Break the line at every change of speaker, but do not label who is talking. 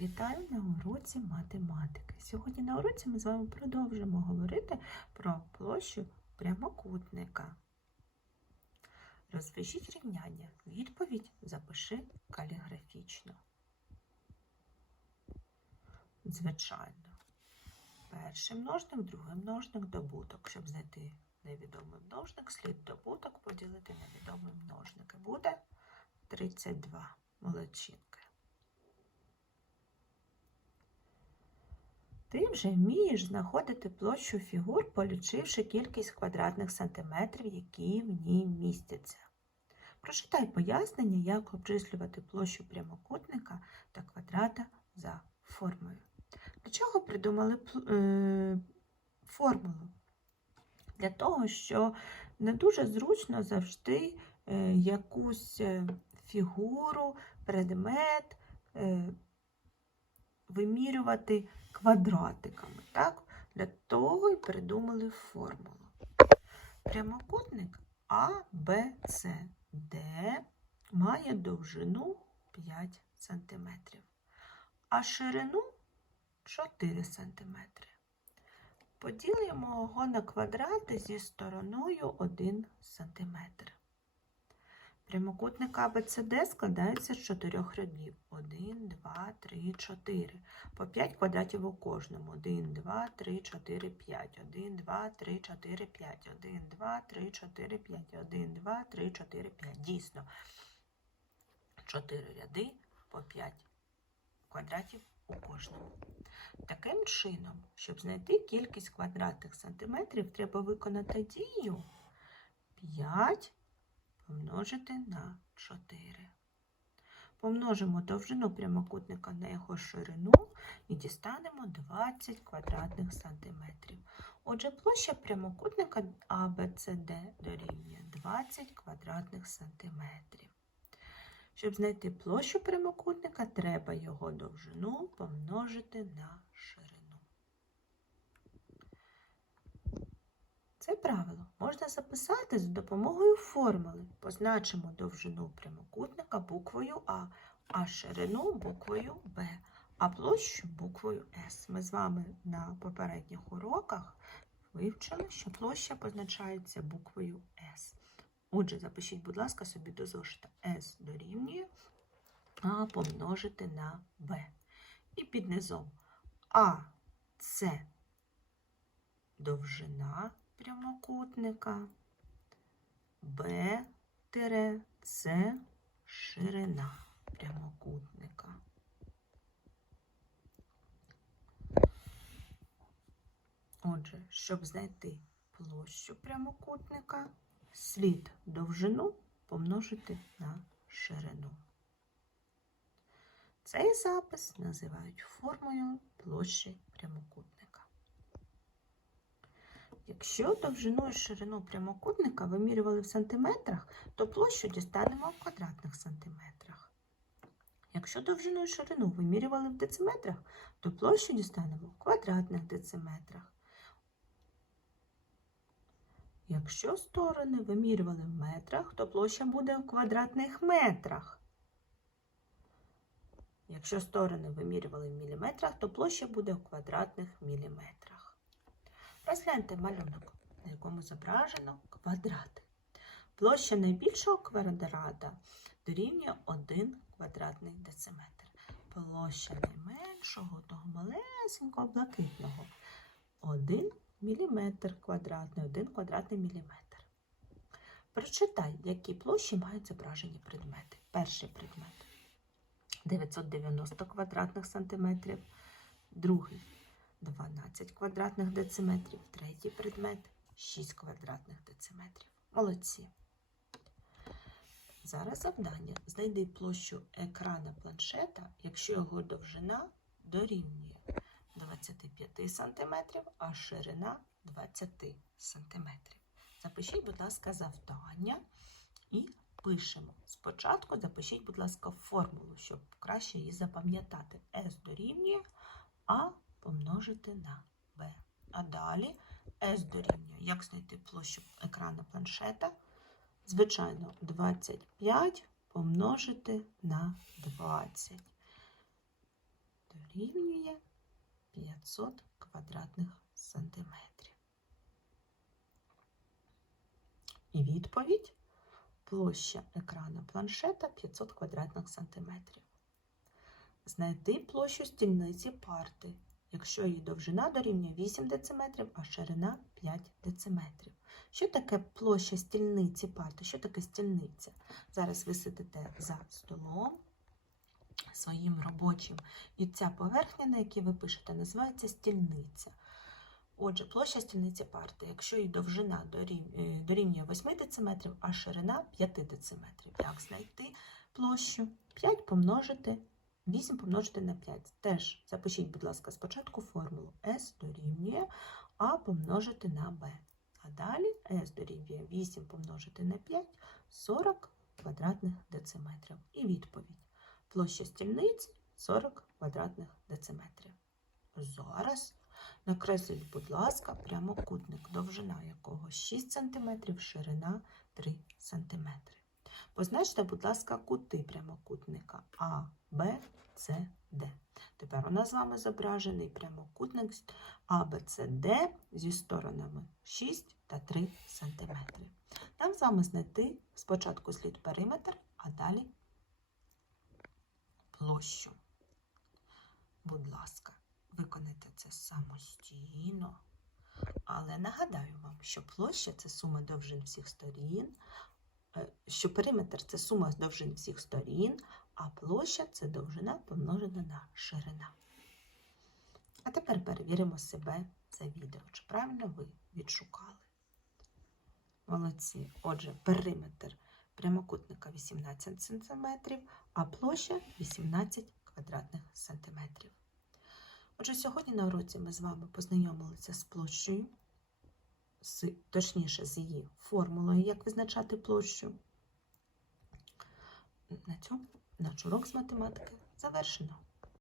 Вітаю на уроці математики. Сьогодні на уроці ми з вами продовжимо говорити про площу прямокутника. Розв'яжіть рівняння. Відповідь запиши каліграфічно. Звичайно. Перший множник, другий множник, добуток. Щоб знайти невідомий множник, слід добуток поділити на відомий буде 32 молодчинки. Ти вже вмієш знаходити площу фігур, полічивши кількість квадратних сантиметрів, які в ній містяться. Прочитай пояснення, як обчислювати площу прямокутника та квадрата за формою. Для чого придумали е, формулу? Для того, що не дуже зручно завжди е, якусь е, фігуру, предмет вимірювати квадратиками. Так? Для того і придумали формулу. Прямокутник А, має довжину 5 см, а ширину 4 см. Поділимо його на квадрати зі стороною 1 см. Прямокутник АБЦД складається з чотирьох рядів. 1, 2, 3, 4. По 5 квадратів у кожному. 1, 2, 3, 4, 5. 1, 2, 3, 4, 5. 1, 2, 3, 4, 5. 1, 2, 3, 4, 5. Дійсно. 4 ряди по 5 квадратів у кожному. Таким чином, щоб знайти кількість квадратних сантиметрів, треба виконати дію 5 помножити на 4. Помножимо довжину прямокутника на його ширину і дістанемо 20 квадратних сантиметрів. Отже, площа прямокутника ABCD дорівнює 20 квадратних сантиметрів. Щоб знайти площу прямокутника, треба його довжину помножити на ширину. Це правило можна записати за допомогою формули. Позначимо довжину прямокутника буквою А, а ширину буквою Б, а площу буквою С. Ми з вами на попередніх уроках вивчили, що площа позначається буквою С. Отже, запишіть, будь ласка, собі до зошита С дорівнює А помножити на Б. І під низом А це довжина прямокутника, Б тире це ширина прямокутника. Отже, щоб знайти площу прямокутника, слід довжину помножити на ширину. Цей запис називають формою площі прямокутника. Якщо довжину і ширину прямокутника вимірювали в сантиметрах, то площу дістанемо в квадратних сантиметрах. Якщо довжину ширину вимірювали в дециметрах, то площу дістанемо в квадратних дециметрах. Якщо сторони вимірювали в метрах, то площа буде в квадратних метрах. Якщо сторони вимірювали в міліметрах, то площа буде в квадратних міліметрах. Розгляньте малюнок, на якому зображено квадрат. Площа найбільшого квадрата дорівнює 1 квадратний дециметр. Площа найменшого, того малесенького блакитного 1 міліметр квадратний, 1 квадратний міліметр. Прочитай, які площі мають зображені предмети. Перший предмет 990 квадратних сантиметрів, другий 12 квадратних дециметрів, третій предмет 6 квадратних дециметрів. Молодці. Зараз завдання. Знайди площу екрана планшета, якщо його довжина дорівнює 25 см, а ширина 20 см. Запишіть, будь ласка, завдання і пишемо. Спочатку запишіть, будь ласка, формулу, щоб краще її запам'ятати. S дорівнює помножити на b. А далі S дорівнює, як знайти площу екрану планшета? Звичайно, 25 помножити на 20. дорівнює 500 квадратних сантиметрів. І відповідь площа екрану планшета 500 квадратних сантиметрів. Знайти площу стільниці парти, якщо її довжина дорівнює 8 дециметрів, а ширина 5 дециметрів. Що таке площа стільниці парти? Що таке стільниця? Зараз ви сидите за столом своїм робочим, і ця поверхня, на якій ви пишете, називається стільниця. Отже, площа стільниці парти, якщо її довжина е, дорівнює 8 дециметрів, а ширина 5 дециметрів. Як знайти площу? 5 помножити, 8 помножити на 5. Теж запишіть, будь ласка, спочатку формулу S дорівнює А помножити на Б. А далі S дорівнює 8 помножити на 5 40 квадратних дециметрів. І відповідь. Площа стільниці 40 квадратних дециметрів. Зараз накресліть, будь ласка, прямокутник, довжина якого 6 см, ширина 3 см. Позначте, будь ласка, кути прямокутника А, Б, С, Д. Тепер у нас з вами зображений прямокутник А, Б, С, Д зі сторонами 6 та 3 см. Нам з вами знайти спочатку слід периметр, а далі площу. Будь ласка, виконайте це самостійно. Але нагадаю вам, що площа це сума довжин всіх сторін, що периметр це сума довжин всіх сторін, а площа це довжина помножена на ширина. А тепер перевіримо себе за відео, чи правильно ви відшукали. Молодці. Отже, периметр прямокутника 18 см, а площа 18 квадратних сантиметрів. Отже, сьогодні на уроці ми з вами познайомилися з площею, точніше, з її формулою, як визначати площу. На цьому наш урок з математики завершено.